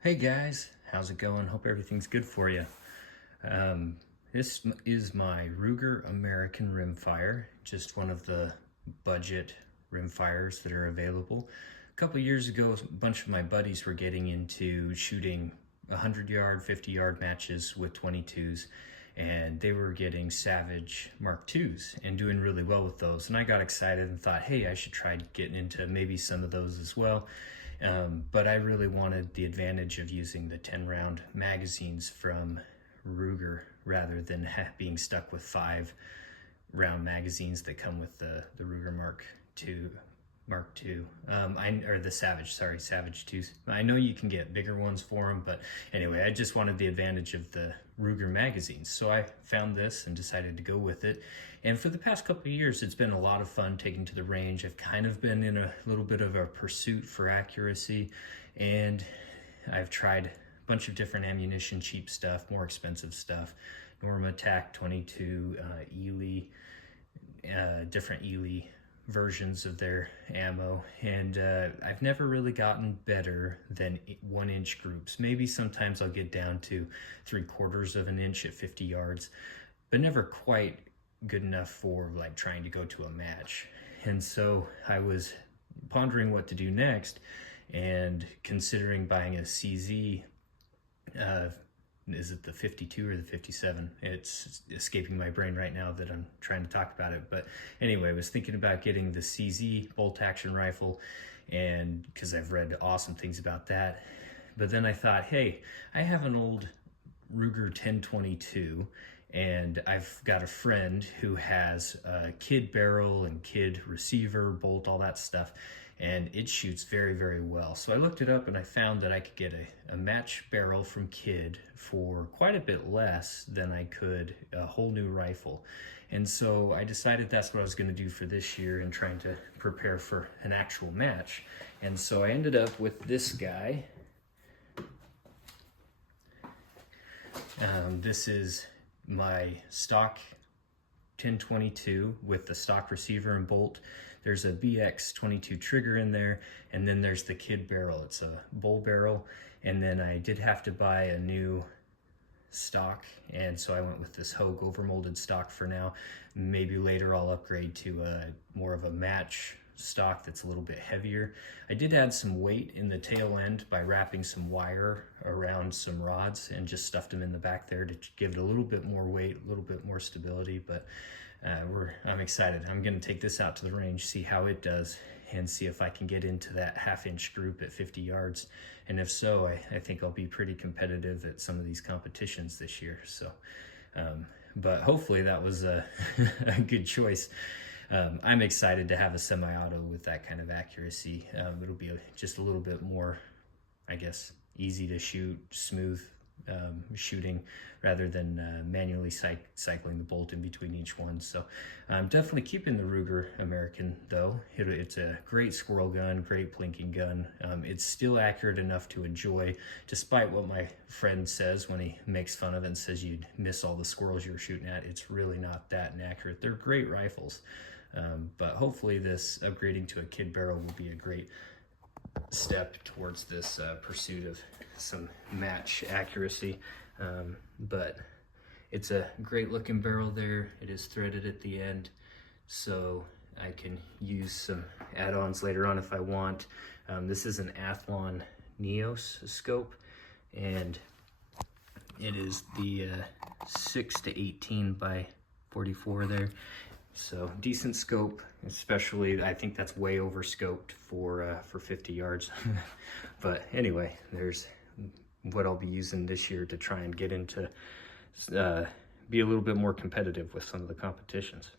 Hey guys, how's it going? Hope everything's good for you. This is my Ruger American Rimfire, just one of the budget rimfires that are available. A couple years ago, a bunch of my buddies were getting into shooting 100-yard, 50-yard matches with 22s, and they were getting Savage Mark IIs and doing really well with those. And I got excited and thought, hey, I should try getting into maybe some of those as well. But I really wanted the advantage of using the 10-round magazines from Ruger rather than being stuck with 5-round magazines that come with the Ruger Mark II, or the Savage, sorry, Savage 2s. I know you can get bigger ones for them, but anyway, I just wanted the advantage of the Ruger magazines. So I found this and decided to go with it. And for the past couple of years, it's been a lot of fun taking to the range. I've kind of been in a little bit of a pursuit for accuracy, and I've tried a bunch of different ammunition, cheap stuff, more expensive stuff, Norma TAC 22, Ely, different Ely versions of their ammo, and I've never really gotten better than 1-inch groups. Maybe sometimes I'll get down to 3/4 of an inch at 50 yards, but never quite good enough for like trying to go to a match. And so I was pondering what to do next and considering buying a CZ. Is it the 52 or the 57? It's escaping my brain right now that I'm trying to talk about it. But anyway, I was thinking about getting the CZ bolt action rifle, and because I've read awesome things about that. But then I thought, hey, I have an old Ruger 1022, and I've got a friend who has a kid barrel and kid receiver, bolt, all that stuff, and it shoots very, very well. So I looked it up and I found that I could get a match barrel from Kid for quite a bit less than I could a whole new rifle. And so I decided that's what I was going to do for this year and trying to prepare for an actual match. And so I ended up with this guy. This is my stock 1022 with the stock receiver and bolt. There's a BX22 trigger in there, and then there's the Kid barrel. It's a bull barrel, and then I did have to buy a new stock, and so I went with this Hogue overmolded stock for now. Maybe later I'll upgrade to more of a match stock that's a little bit heavier. I did add some weight in the tail end by wrapping some wire around some rods and just stuffed them in the back there to give it a little bit more weight, a little bit more stability. But I'm excited. I'm going to take this out to the range, see how it does, and see if I can get into that 1/2-inch group at 50 yards. And if so, I think I'll be pretty competitive at some of these competitions this year. So, but hopefully that was a good choice. I'm excited to have a semi-auto with that kind of accuracy. It'll be just a little bit more, I guess, easy to shoot, smooth shooting rather than manually cycling the bolt in between each one. So I'm definitely keeping the Ruger American though. It's a great squirrel gun, great plinking gun. It's still accurate enough to enjoy, despite what my friend says when he makes fun of it and says you'd miss all the squirrels you're shooting at. It's really not that inaccurate. They're great rifles. But hopefully this upgrading to a Kid barrel will be a great step towards this pursuit of some match accuracy. But it's a great looking barrel there. It is threaded at the end, so I can use some add-ons later on if I want. This is an Athlon Neos scope, and it is the 6-18 by 44 there. So decent scope, especially I think that's way over scoped for 50 yards. But anyway, there's what I'll be using this year to try and get into, be a little bit more competitive with some of the competitions.